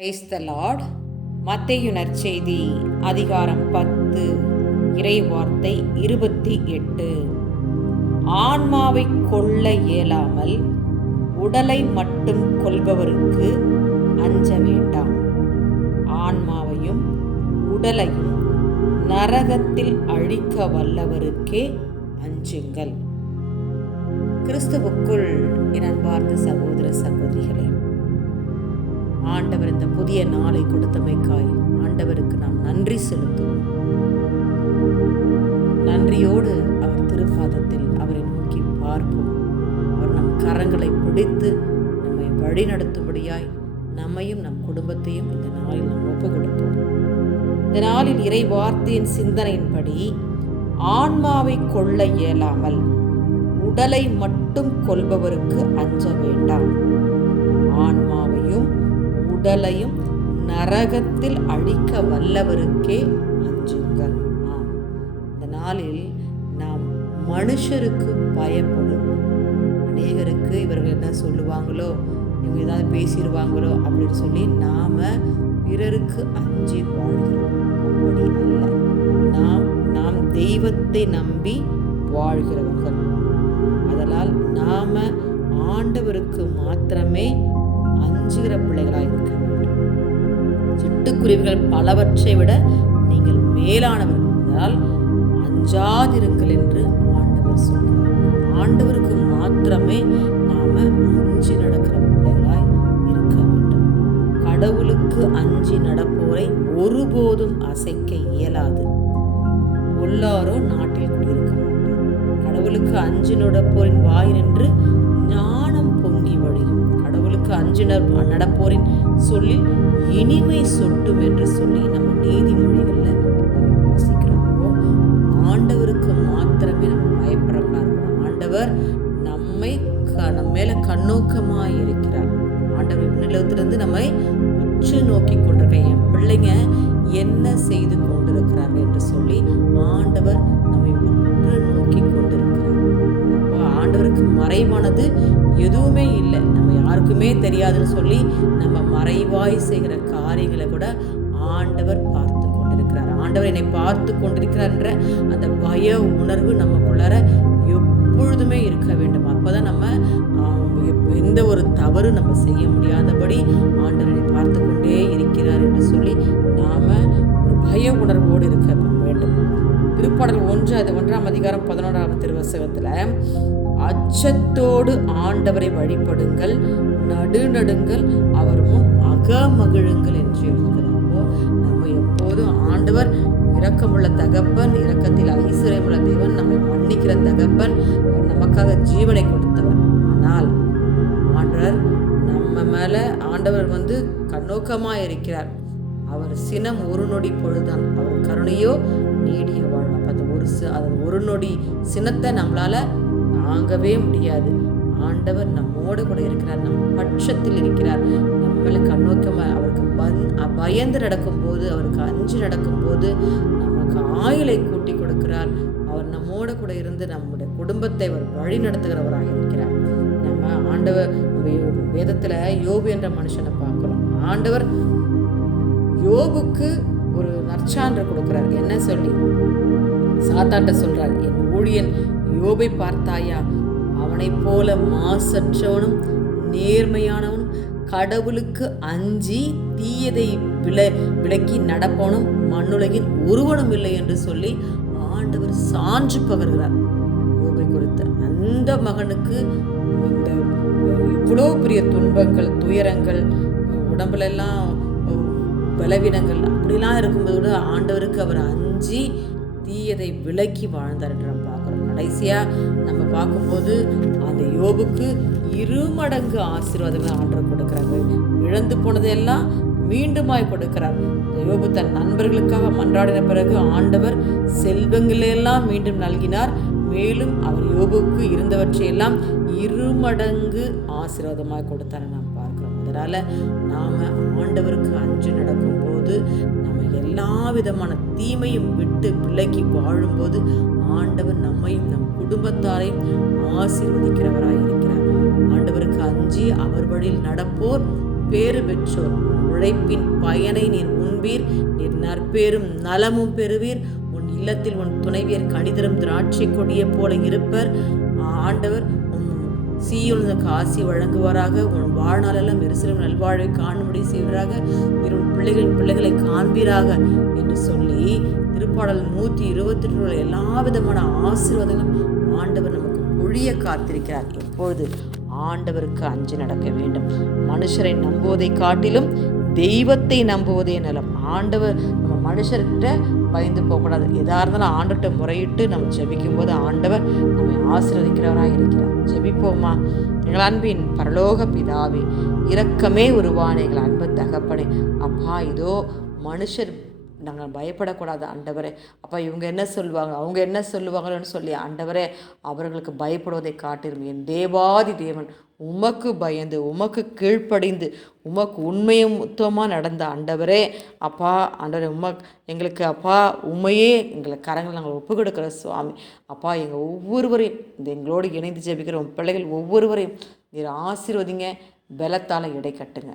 Praise the Lord மத்தேயு நற்செய்தி அதிகாரம் பத்து இறை வார்த்தை இருபத்தி எட்டு. ஆன்மாவை கொள்ள இயலாமல் உடலை மட்டும் கொள்பவருக்கு அஞ்ச வேண்டாம். ஆன்மாவையும் உடலையும் நரகத்தில் அழிக்க வல்லவருக்கே அஞ்சுங்கள். கிறிஸ்துவுக்குள் என பார்த்த சகோதர சகோதரிகளே ஆண்டவர் இந்த புதிய நாளை கொடுத்தமைக்காய். ஆண்டவருக்கு நாம் நன்றி செலுத்துவோம். நன்றியோடு அவர் திருப்பாதத்தில் அவரை நோக்கி பார்ப்போம். அவர் நம் கரங்களை பிடித்து நம்மை வழிநடத்தும்படியாய் நம்மையும் நம் குடும்பத்தையும் இந்த நாளில் நாம் ஒப்பு கொடுப்போம் இந்த நாளில் இறை வார்த்தையின் சிந்தனையின்படி ஆன்மாவை கொள்ள இயலாமல் உடலை மட்டும் கொல்பவருக்கு அஞ்ச வேண்டாம். ஆன்மாவையும் உடலையும் நரகத்தில் அழிக்க வல்லவருக்கே அஞ்சுங்கள். ஆம். இந்த நாளில் நாம் மனுஷருக்கு பயப்படுவோம் அநேகருக்கு இவர்கள் என்ன சொல்லுவாங்களோ இவங்க ஏதாவது பேசிடுவாங்களோ அப்படின்னு சொல்லி நாம பிறருக்கு அஞ்சி வாழ்கிறோம். அப்படி அல்ல. நாம் நாம் தெய்வத்தை நம்பி வாழ்கிறவர்கள். அதனால் நாம ஆண்டவருக்கு மாத்திரமே அஞ்சுகிற பிள்ளைகளாக சிட்டுக்குருவிகள் பலவற்றை விட நீங்கள் மேலானவர் என்பதால் அஞ்சாதிருங்கள் என்று ஆண்டவர் சொல்கிறார். ஆண்டவருக்கு மாத்திரமே நாம அஞ்சு நடக்கிற பிள்ளைகளாய் இருக்க வேண்டும். கடவுளுக்கு அஞ்சி நடப்போரை ஒருபோதும் அசைக்க இயலாது. உள்ளாரோ நாட்டில் குடியிருக்க மாட்டார். கடவுளுக்கு அஞ்சு நடப்போரின் வாய் நின்று ஞானம் கடவுளுக்கு அஞ்சினர் நடப்போரின் சொல்லில் இனிமை சொட்டும் என்று சொல்லி நம்ம நீதிமொழிகளில் நம்ம வாசிக்கிறோம். ஆண்டவருக்கு மாத்திரமே நம்ம பயப்படுறவங்களா இருக்கணும் ஆண்டவர் நம்மை க- நம்ம மேல கண்ணோக்கமாக இருக்கிறார். ஆண்டவர் நிலத்திலிருந்து நம்மை உற்று நோக்கி கொண்டிருக்க என் பிள்ளைங்க என்ன செய்து கொண்டிருக்கிறார்கள் என்று சொல்லி ஆண்டவர் நம்மை உற்று நோக்கி கொண்டிருக்கிறார். ஆண்டவருக்கு மறைவானது எதுவுமே இல்லை. நம்ம யாருக்குமே தெரியாதுன்னு சொல்லி நம்ம மறைவாய் செய்கிற காரியங்களை கூட ஆண்டவர் பார்த்து கொண்டிருக்கிறார். ஆண்டவர் என்னை பார்த்து கொண்டிருக்கிறார்ன்ற அந்த பய உணர்வு நமக்குள்ளார எப்பொழுதுமே இருக்க வேண்டும். அப்பதான் நம்ம எப்- எந்த ஒரு தவறு நம்ம செய்ய முடியாதபடி ஆண்டவரை பார்த்து கொண்டே இருக்கிறார் என்று சொல்லி நாம ஒரு பய உணர்வோடு இருக்க வேண்டும். திருப்பாடல் ஒன்று அது ஒன்றாம் அதிகாரம் பதினோராம் திருவசகத்தில் அச்சத்தோடு ஆண்டவரை வழிபடுங்கள் நடுநடுங்கள் அவர் முன் அகமகிழுங்கள் என்று இருக்கிறோம் நம்ம எப்போதும் ஆண்டவர் இரக்கமுள்ள தகப்பன் இரக்கத்தில் ஐஸ்வர்யமுள்ள தேவன் நம்மை மன்னிக்கிற தகப்பன் அவர் நமக்காக ஜீவனை கொடுத்தவர். ஆனால் ஆண்டவர் நம்ம மேல ஆண்டவர் வந்து கண்ணோக்கமா இருக்கிறார். அவர் சினம் ஒரு நொடி பொழுதுதான். அவர் கருணையோ நீடிய வாழ் அப்போ அந்த ஒரு சி- ஒரு நொடி சினத்தை நம்மளால தாங்கவே முடியாது. ஆண்டவர் நம்மோடு கூட இருக்கிறார் நம் பட்சத்தில் இருக்கிறார். நம்மளுக்கு கண்ணோக்கமாக அவருக்கு பந் பயந்து நடக்கும்போது அவருக்கு அஞ்சு நடக்கும்போது நமக்கு ஆயுளை கூட்டி கொடுக்கிறார். அவர் நம்மோடு கூட இருந்து நம்முடைய குடும்பத்தை அவர் வழி நடத்துகிறவராக இருக்கிறார். நம்ம ஆண்டவர் வேதத்தில் யோபு என்ற மனுஷனை பார்க்குறோம். ஆண்டவர் யோபுக்கு ஒரு நற்சான்று கொடுக்குறார். என்ன சொல்லி? சாத்தாட்ட சொல்றார் என் ஊழியன் யோபை பார்த்தாயா? அவனைப் போல மாசற்றவனும் நேர்மையானவனும் கடவுளுக்கு அஞ்சி தீயதை வில விலக்கி நடப்பவனும் மண்ணுலகின் ஒருவனும் இல்லை என்று சொல்லி ஆண்டவர் சான்று பகர்கிறார். யோபை குறித்து அந்த மகனுக்கு இந்த இவ்வளோ பெரிய துன்பங்கள் துயரங்கள் உடம்புலெல்லாம் பலவீனங்கள் அப்படிலாம் இருக்கும்போது ஆண்டவருக்கு அவர் அஞ்சு தீயதை விலக்கி வாழ்ந்தார்ன்ற பார்க்குறோம். கடைசியாக நம்ம பார்க்கும்போது அந்த யோபுக்கு இரு மடங்கு ஆசீர்வாதங்களை ஆண்டவர் கொடுக்குறாங்க இழந்து போனதெல்லாம் மீண்டுமாய் கொடுக்கிறார். யோபு தன் நண்பர்களுக்காக மன்றாடின பிறகு ஆண்டவர் செல்வங்களெல்லாம் மீண்டும் நல்கினார். மேலும் அவர் யோபுக்கு இருந்தவற்றையெல்லாம் இருமடங்கு ஆசீர்வாதமாக கொடுத்தார் நாம் பார்க்கிறோம். அதனால் நாம் ஆண்டவருக்கு அஞ்சு நடக்கும்போது நம்ம எல்லா விதமான தீமையும் விட்டு விலகி வாழும்போது ஆண்டவர் நம்மையும் நம் குடும்பத்தாரையும் ஆசீர்வதிக்கிறவராக இருக்கிறார். ஆண்டவருக்கு அஞ்சி அவர் வழியில் நடப்போர் பேறு பெற்றோர். உழைப்பின் பயனை நீர் உண்பீர் நீர் நற்பேரும் நலமும் பெறுவீர். இல்லத்தில் உன் துணைவியர் கணிதரும் திராட்சை கொடியை போல இருப்பர். ஆண்டவர் சீயுள்ள காசி வழங்குவாராக. உன் வாழ்நாளெல்லாம் எருசலேம் நல்வாழ்வை காணும்படி செய்வராக. நீர் உன் பிள்ளைகளின் பிள்ளைகளை காண்பீராக என்று சொல்லி திருப்பாடல் நூற்றி இருபத்தி ரெண்டு எல்லா விதமான ஆசீர்வாதங்களும் ஆண்டவர் நமக்கு பொழிய காத்திருக்கிறார். எப்பொழுது ஆண்டவருக்கு அஞ்சு நடக்க வேண்டும். மனுஷரை நம்புவதை காட்டிலும் தெய்வத்தை நம்புவதே நலம். ஆண்டவர் மனுஷர்கிட்ட பயந்து போகக்கூடாது. எதா இருந்தாலும் ஆண்டுகிட்ட முறையிட்டு நம்ம ஜெபிக்கும்போது ஆண்டவர் நம்மை ஆசீர்வதிக்கிறவராக இருக்கிறார். ஜெபிப்போமா? எங்கள் அன்பின் பரலோக பிதாவே இரக்கமே உருவான எங்கள் அன்பு தகப்பனே. அப்பா இதோ மனுஷர் நாங்கள் பயப்படக்கூடாது ஆண்டவரே. அப்பா இவங்க என்ன சொல்லுவாங்க? அவங்க என்ன சொல்லுவாங்களோன்னு சொல்லி ஆண்டவரே அவர்களுக்கு பயப்படுவதை காட்டிரும். என் தேவாதி தேவன் உமக்கு பயந்து உமக்கு கீழ்ப்படிந்து உமக்கு உண்மையும் முத்தமாக நடந்த ஆண்டவரே. அப்பா ஆண்டவரே உமக் எங்களுக்கு அப்பா உண்மையே எங்களை கரங்களை நாங்கள் ஒப்பு கொடுக்குற சுவாமி. அப்பா எங்கள் ஒவ்வொருவரையும் இந்த எங்களோடு இணைந்து ஜெபிக்கிற உன் பிள்ளைகள் ஒவ்வொருவரையும் நீர் ஆசீர்வதிங்க பலத்தால் இடை கட்டுங்க.